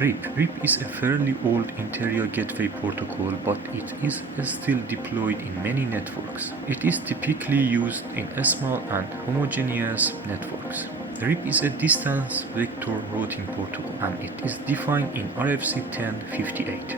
RIP is a fairly old interior gateway protocol, but it is still deployed in many networks. It is typically used in small and homogeneous networks. RIP is a distance vector routing protocol, and it is defined in RFC 1058.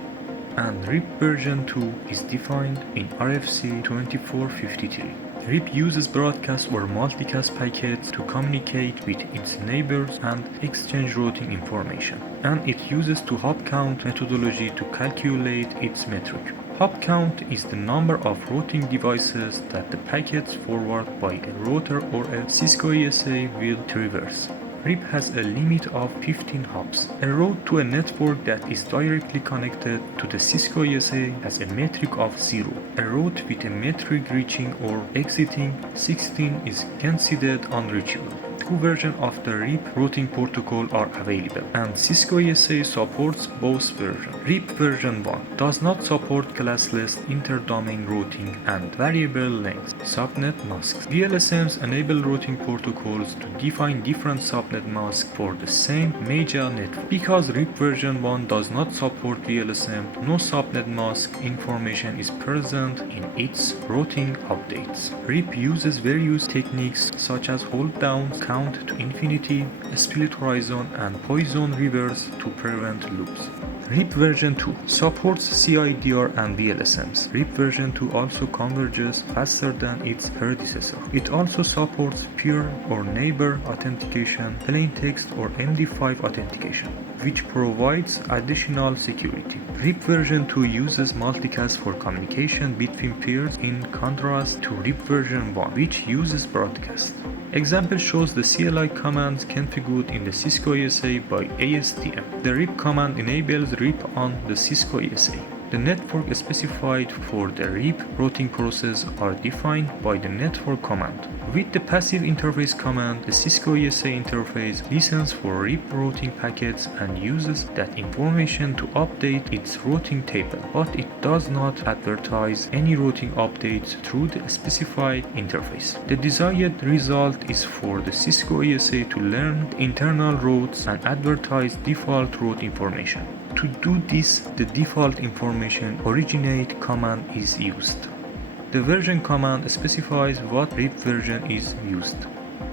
And RIP version 2 is defined in RFC 2453. RIP uses broadcast or multicast packets to communicate with its neighbors and exchange routing information. And it uses hop count methodology to calculate its metric. Hop count is the number of routing devices that the packets forwarded by a router or a Cisco ASA will traverse. RIP has a limit of 15 hops. A route to a network that is directly connected to the Cisco ASA has a metric of 0. A route with a metric reaching or exiting 16 is considered unreachable. Two versions of the RIP routing protocol are available, and Cisco ASA supports both versions. RIP version 1 does not support classless interdomain routing and variable length subnet masks. VLSMs enable routing protocols to define different subnet masks for the same major network. Because RIP version 1 does not support VLSM, no subnet mask information is present in its routing updates. RIP uses various techniques such as hold down, count to infinity, split horizon, and poison reverse to prevent loops. RIP version 2 supports CIDR and VLSMs. RIP version 2 also converges faster than its predecessor. It also supports peer or neighbor authentication, plain text or MD5 authentication, which provides additional security. RIP version 2 uses multicast for communication between peers in contrast to RIP version 1, which uses broadcast. Example shows the CLI commands configured in the Cisco ASA by ASTM. The RIP command enables RIP on the Cisco ASA. The network specified for the RIP routing process are defined by the network command. With the passive interface command, the Cisco ASA interface listens for RIP routing packets and uses that information to update its routing table, but it does not advertise any routing updates through the specified interface. The desired result is for the Cisco ASA to learn the internal routes and advertise default route information. To do this, the default information originate command is used. The version command specifies what RIP version is used,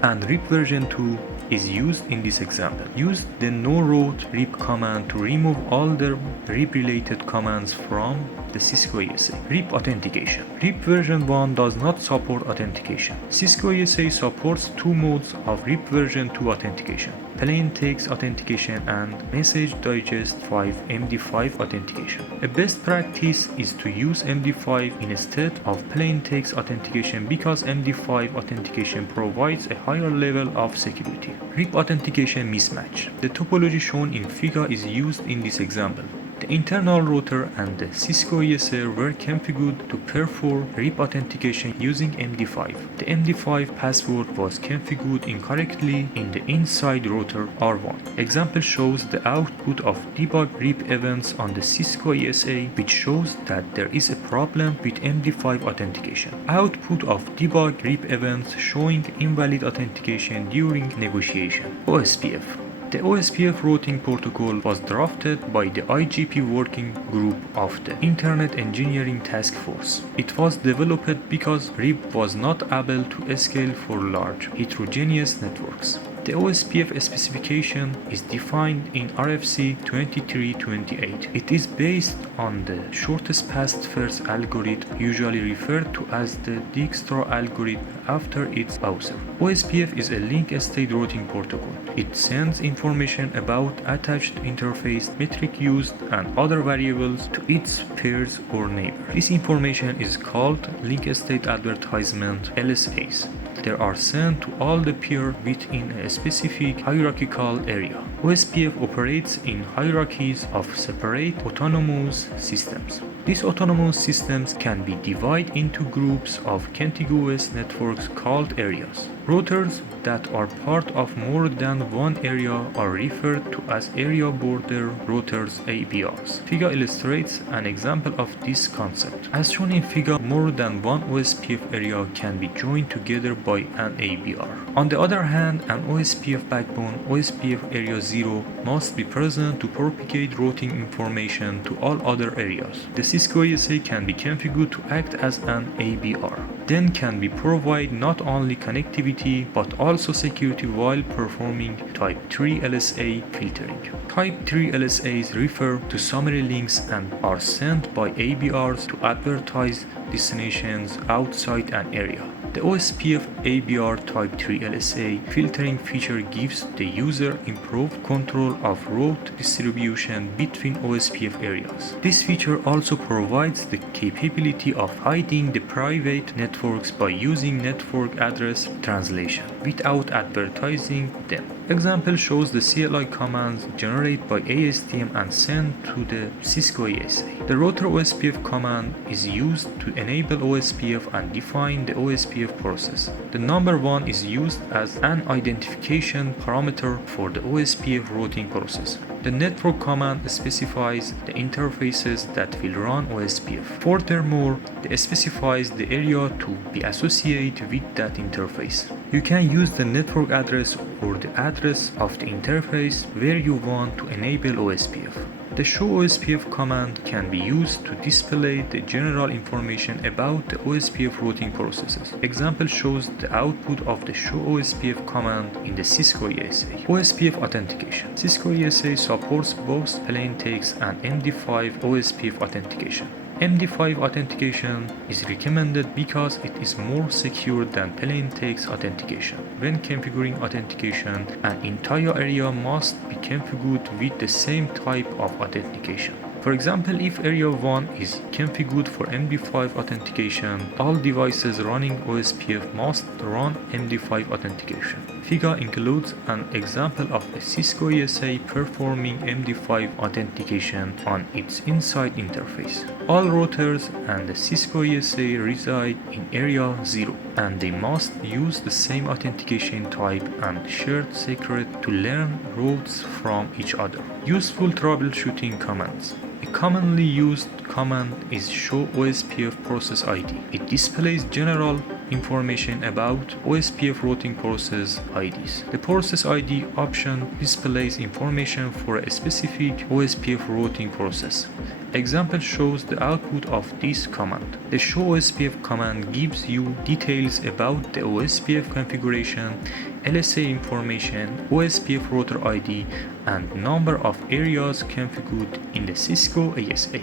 and RIP version 2 is used in this example. Use the no route RIP command to remove all the RIP related commands from the Cisco ASA. RIP authentication. RIP version 1 does not support authentication. Cisco ASA supports two modes of RIP version 2 authentication: plain text authentication and message digest 5 MD5 authentication. A best practice is to use MD5 instead of plain text authentication because MD5 authentication provides a higher level of security. RIP authentication mismatch. The topology shown in figure is used in this example. The internal router and the Cisco ASA were configured to perform RIP authentication using MD5. The MD5 password was configured incorrectly in the inside router R1. Example shows the output of debug RIP events on the Cisco ASA, which shows that there is a problem with MD5 authentication. Output of debug RIP events showing invalid authentication during negotiation. OSPF. The OSPF routing protocol was drafted by the IGP working group of the Internet Engineering Task Force. It was developed because RIP was not able to scale for large, heterogeneous networks. The OSPF specification is defined in RFC 2328. It is based on the shortest path first algorithm, usually referred to as the Dijkstra algorithm after its author. OSPF is a link state routing protocol. It sends information about attached interface, metric used, and other variables to its peers or neighbor. This information is called link state advertisement (LSAs). They are sent to all the peers within a specific hierarchical area. OSPF operates in hierarchies of separate autonomous systems. These autonomous systems can be divided into groups of contiguous networks called areas. Routers that are part of more than one area are referred to as area border routers (ABRs). Figure illustrates an example of this concept. As shown in figure, more than one OSPF area can be joined together by an ABR. On the other hand, an OSPF backbone, OSPF Area 0 must be present to propagate routing information to all other areas. The Cisco ASA can be configured to act as an ABR, then can be provide not only connectivity but also security while performing Type 3 LSA filtering. Type 3 LSAs refer to summary links and are sent by ABRs to advertise destinations outside an area. The OSPF ABR Type 3 LSA filtering feature gives the user improved control of route distribution between OSPF areas. This feature also provides the capability of hiding the private networks by using network address translation without advertising them. Example shows the CLI commands generated by ASTM and sent to the Cisco ASA. The router OSPF command is used to enable OSPF and define the OSPF process. The number 1 is used as an identification parameter for the OSPF routing process. The network command specifies the interfaces that will run OSPF. Furthermore, it specifies the area to be associated with that interface. You can use the network address or the address of the interface where you want to enable OSPF. The show OSPF command can be used to display the general information about the OSPF routing processes. Example shows the output of the show OSPF command in the Cisco ASA. OSPF authentication. Cisco ASA supports both plain text and MD5 OSPF authentication. MD5 authentication is recommended because it is more secure than plain text authentication. When configuring authentication, an entire area must be configured with the same type of authentication. For example, if Area 1 is configured for MD5 authentication, all devices running OSPF must run MD5 authentication. Figure includes an example of a Cisco ASA performing MD5 authentication on its inside interface. All routers and the Cisco ASA reside in Area 0, and they must use the same authentication type and shared secret to learn routes from each other. Useful troubleshooting commands. A commonly used command is show OSPF process ID. It displays general information about OSPF routing process IDs. The process ID option displays information for a specific OSPF routing process. Example shows the output of this command. The show OSPF command gives you details about the OSPF configuration, LSA information, OSPF router ID, and number of areas configured in the Cisco ASA.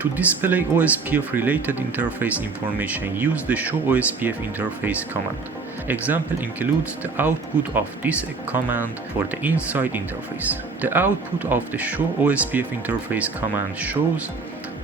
To display OSPF related interface information, use the show OSPF interface command. Example includes the output of this command for the inside interface. The output of the show OSPF interface command shows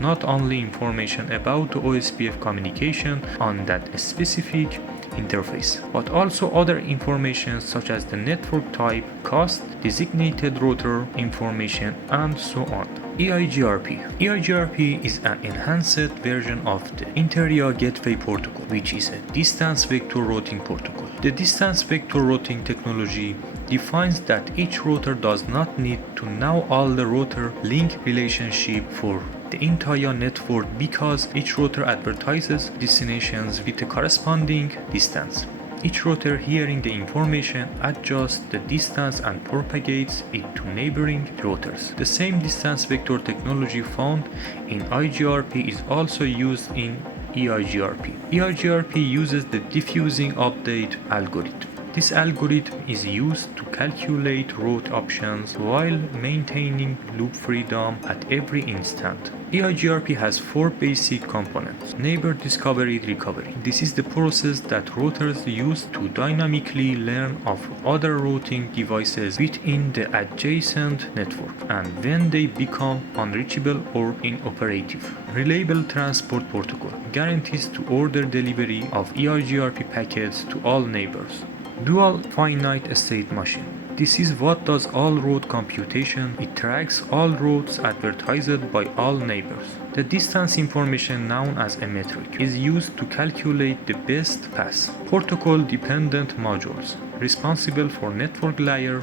not only information about the OSPF communication on that specific interface, but also other information such as the network type, cost, designated router information, and so on. EIGRP. EIGRP is an enhanced version of the Interior Gateway Protocol, which is a distance vector routing protocol. The distance vector routing technology defines that each router does not need to know all the router link relationship for the entire network because each router advertises destinations with a corresponding distance. Each router hearing the information adjusts the distance and propagates it to neighboring routers. The same distance vector technology found in IGRP is also used in EIGRP. EIGRP uses the diffusing update algorithm. This algorithm is used to calculate route options while maintaining loop freedom at every instant. EIGRP has 4 basic components. Neighbor discovery recovery. This is the process that routers use to dynamically learn of other routing devices within the adjacent network and when they become unreachable or inoperative. Reliable transport protocol guarantees to order delivery of EIGRP packets to all neighbors. Dual finite state machine. This is what does all route computation. It tracks all routes advertised by all neighbors. The distance information known as a metric is used to calculate the best path. Protocol dependent modules responsible for network layer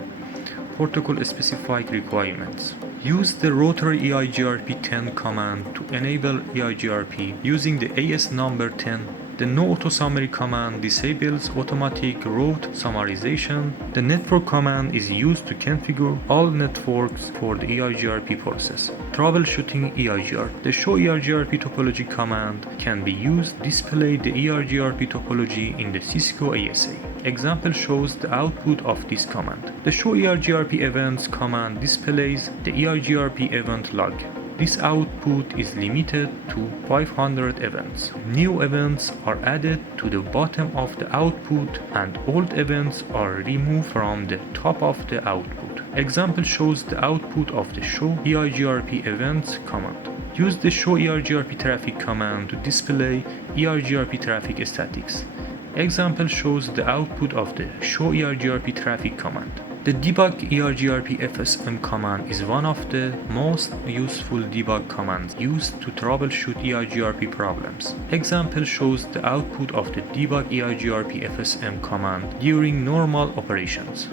protocol specific requirements. Use the router EIGRP 10 command to enable EIGRP using the AS number 10 The no auto summary command disables automatic route summarization. The network command is used to configure all networks for the EIGRP process. Troubleshooting EIGR. The show EIGRP topology command can be used to display the EIGRP topology in the Cisco ASA. Example shows the output of this command. The show EIGRP events command displays the EIGRP event log. This output is limited to 500 events. New events are added to the bottom of the output and old events are removed from the top of the output. Example shows the output of the show EIGRP events command. Use the show EIGRP traffic command to display EIGRP traffic statics. Example shows the output of the show EIGRP traffic command. The debug EIGRP FSM command is one of the most useful debug commands used to troubleshoot EIGRP problems. Example shows the output of the debug EIGRP FSM command during normal operations.